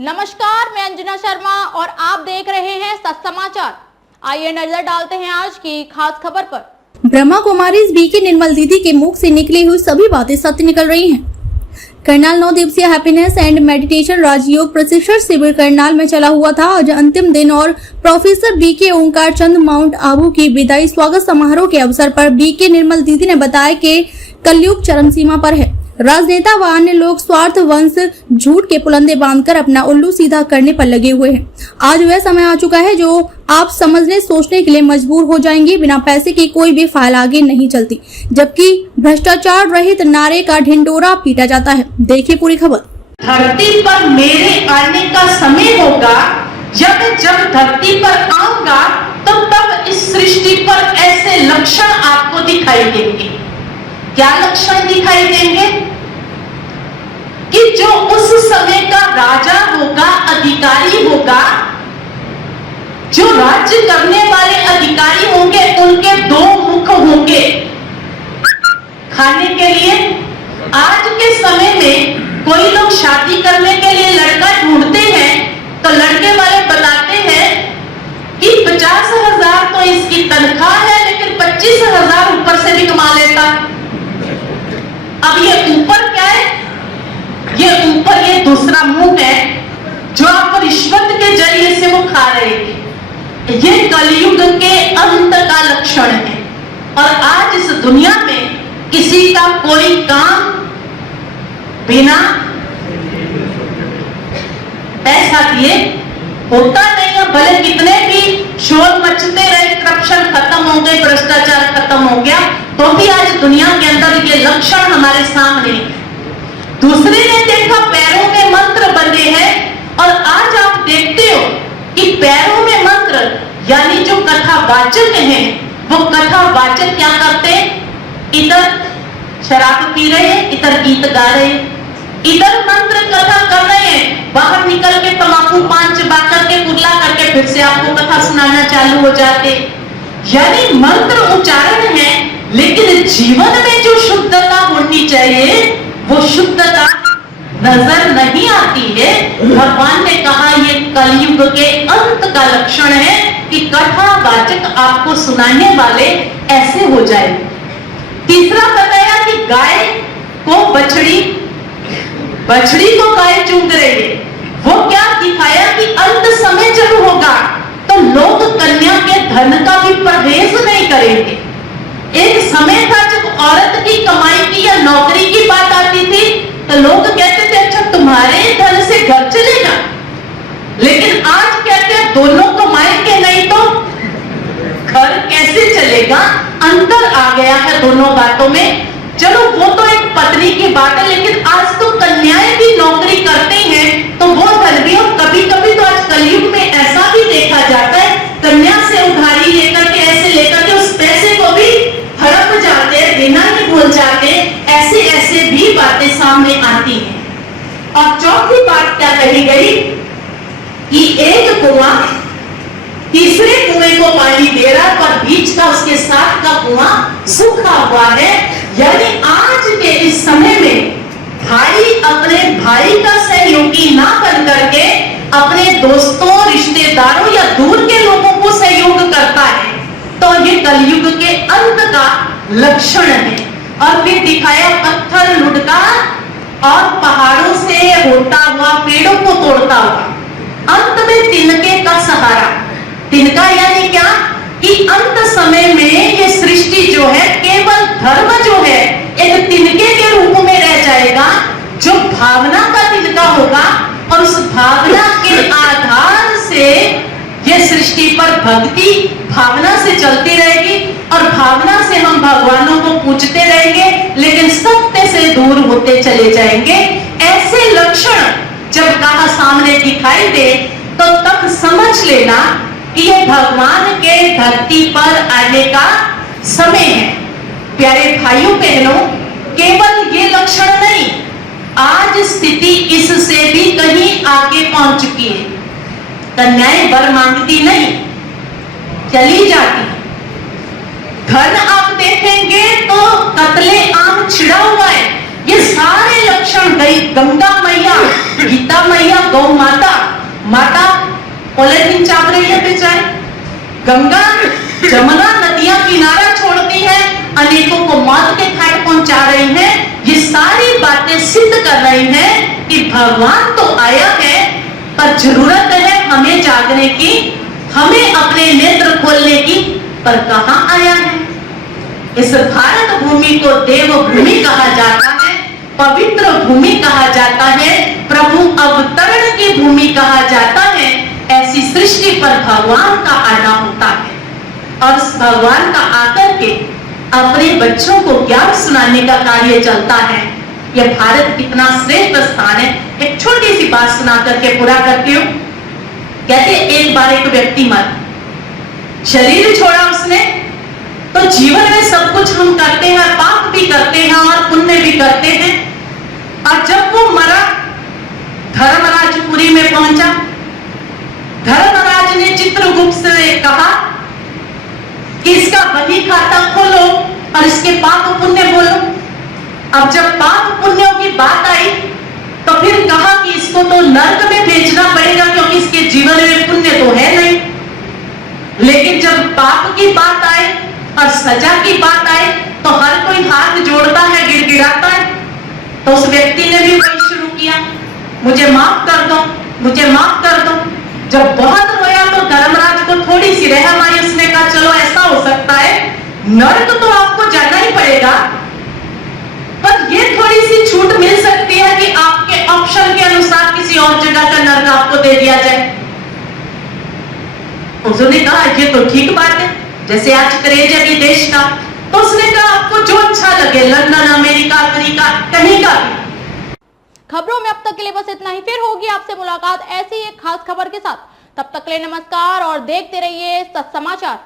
नमस्कार, मैं अंजना शर्मा और आप देख रहे हैं सच समाचार। आइए नजर डालते हैं आज की खास खबर पर। ब्रह्मा कुमारी बीके निर्मल दीदी के मुख से निकली हुई सभी बातें सत्य निकल रही हैं। करनाल 9 दिवसीय हैप्पीनेस एंड मेडिटेशन राजयोग प्रशिक्षण शिविर करनाल में चला हुआ था। आज अंतिम दिन और प्रोफेसर बीके ओंकार चंद माउंट आबू की विदाई स्वागत समारोह के अवसर पर बीके निर्मल दीदी ने बताया कि कलयुग चरम सीमा पर है। राजनेता व अन्य लोग स्वार्थ वंश झूठ के पुलंदे बांधकर अपना उल्लू सीधा करने पर लगे हुए हैं। आज वह समय आ चुका है जो आप समझने सोचने के लिए मजबूर हो जाएंगे। बिना पैसे की कोई भी फाइल आगे नहीं चलती, जबकि भ्रष्टाचार रहित नारे का ढिंडोरा पीटा जाता है। देखिए पूरी खबर। धरती पर मेरे आने का समय होगा, जब धरती पर आऊंगा तो तब इस सृष्टि पर ऐसे लक्षण आपको दिखाई देंगे। क्या लक्षण दिखाई देंगे? कि जो उस समय का राजा होगा, अधिकारी होगा, जो राज्य करने वाले अधिकारी होंगे, उनके 2 मुख होंगे खाने के लिए। आज के समय में कोई लोग शादी करने के लिए लड़का ढूंढते हैं तो लड़के वाले बताते हैं कि 50,000 तो इसकी तनख्वाह है, लेकिन 25,000 ऊपर से भी कमा लेता। अब ये ऊपर क्या है? ये ऊपर ये दूसरा मुंह है जो आप रिश्वत के जरिए से वो खा रहे हैं। ये कलयुग के अंत का लक्षण है। और आज इस दुनिया में किसी का कोई काम बिना पैसा दिए होता नहीं है। भले कितने भी शोर मचते रहे, करप्शन खत्म हो गए, भ्रष्टाचार खत्म हो गया, तो भी आज दुनिया के अंदर ये लक्षण हमारे सामने। दूसरे ने देखा पैरों में मंत्र बंधे हैं, और आज आप देखते हो कि पैरों में मंत्र यानी जो कथावाचक हैं, वो कथावाचक क्या करते हैं? इधर शराब पी रहे हैं, इधर गीत गा रहे हैं, इधर मंत्र कथा कर रहे हैं, बाहर निकल के तंबाकू पान चबा करके कुर्ला करके फिर से आपको कथा सुनाना चालू हो जाते। यानी मंत्र उच्चारण है, लेकिन जीवन में जो शुद्धता होनी चाहिए वो शुद्धता नजर नहीं आती है। भगवान ने कहा ये कलयुग के अंत का लक्षण है कि कथावाचक आपको सुनाने वाले ऐसे हो जाए। तीसरा बताया कि गाय को बछड़ी को गाय चूंग रही है। वो क्या दिखाया कि अंत समय जब होगा तो लोग कन्या के धन का भी परहेज नहीं करेंगे। एक समय था जब औरत की कमाई की या नौकरी की बात आती थी तो लोग कहते थे अच्छा तुम्हारे धन से घर चलेगा, लेकिन आज कहते हैं दोनों कमाएंगे नहीं तो घर कैसे चलेगा। अंतर आ गया है दोनों बातों में। चलो वो तो एक पत्नी की बात है, लेकिन आज तो कन्याएं भी नौकरी करती हैं तो वो धन भी। और कभी कभी तो आज कलयुग में ऐसा भी देखा जाता है, कन्या से उधारी लेकर के ऐसे लेकर के उस पैसे को भी हड़प जाते हैं, बिना ही भूल जाते। ऐसे भी बातें सामने आती हैं। और चौथी बात क्या कही गई कि एक कुआं तीसरे कुएं को पानी दे रहा, पर बीच का उसके साथ का कुआं सूखा हुआ है। यानी आज के इस समय में भाई अपने भाई का सहयोगी ना बन करके अपने दोस्तों, रिश्तेदारों या दूर के लोगों को सहयोग करता है, तो ये कलयुग के अंत का लक्षण है। और फिर दिखाया पत्थर लुढ़का और पहाड़ों से होता हुआ पेड़ों को तोड़ता हुआ। अंत में तिनके का सहारा। तिनका यानी क्या? कि अंत समय में ये सृष्टि जो है केवल धर्म जो है एक तिनके के रूप में रह जाएगा, जो भावना का तिनका होगा। और उस भावना के आधार से ये सृष्टि पर भक्ति भावना से चलती रहेगी, और भावना से हम भगवानों को पूजते रहेंगे, लेकिन सत्य से दूर होते चले जाएंगे। ऐसे लक्षण जब कहा सामने दिखाई दे तो तब समझ लेना कि ये भगवान के धरती पर आने का समय है। प्यारे भाइयों बहनों, केवल ये लक्षण नहीं, आज स्थिति इससे भी कहीं आगे पहुंच चुकी है। कन्याएं वर मांगती नहीं, चली जाती। धन आप देखेंगे तो कत्ले आम छिड़ा हुआ है। ये सारे लक्षण गई गंगा मैया, गीता मैया, गौ माता, माता पॉलिथीन चाप रही है बेचारी, गंगा जमुना नदियां किनारा छोड़ती है, अनेकों को मौत के घाट पहुंचा रही है। ये सारी बातें सिद्ध कर रही हैं कि भगवान तो आया है, पर जरूरत है हमें जागने की, हमें अपने नेत्र खोलने की। पर कहां आया है? इस भारत भूमि को देव भूमि कहा जाता है, पवित्र भूमि कहा जाता है, प्रभु अवतरण की भूमि कहा जाता है। ऐसी सृष्टि पर भगवान का आना होता है और उस भगवान का आकर के अपने बच्चों को ज्ञान सुनाने का कार्य चलता है। यह भारत कितना श्रेष्ठ स्थान है। एक छोटी सी बात सुना करके पूरा करती हूँ। कहते एक बार एक व्यक्ति मर, शरीर छोड़ा उसने, तो जीवन में सब कुछ हम करते हैं, पाप भी करते हैं और पुण्य भी करते हैं। और जब वो मरा, धर्मराजपुरी में पहुंचा। धर्मराज ने चित्रगुप्त से कहा कि इसका बही खाता खोलो और इसके पाप पुण्य बोलो। अब जब पाप पुण्यों की बात आई तो फिर कहा कि इसको तो नर्क में भेजना पड़ेगा, क्योंकि इसके जीवन में पुण्य तो है नहीं। लेकिन जब पाप की बात आए और सजा की बात आए तो हर कोई हाथ जोड़ता है, गिड़गिड़ाता है। तो उस व्यक्ति ने भी वही शुरू किया, मुझे माफ कर दो, मुझे माफ कर दो। जब बहुत रोया तो धर्मराज को थोड़ी सी रहम आई। उसने कहा चलो ऐसा हो सकता है, नर्क तो आपको जाना ही पड़ेगा, पर ये थोड़ी सी छूट मिल सकती है कि आपके ऑप्शन के अनुसार किसी और जगह का नर्क आपको दे दिया जाए। उसने कहा ये तो ठीक बात है, जैसे आज क्रेज है विदेश का, तो उसने कहा आपको जो अच्छा लगे, लंदन, अमेरिका, अफ्रीका, कहीं का भी। खबरों में अब तक के लिए बस इतना ही। फिर होगी आपसे मुलाकात ऐसी एक खास खबर के साथ। तब तक के लिए नमस्कार और देखते रहिए सच समाचार।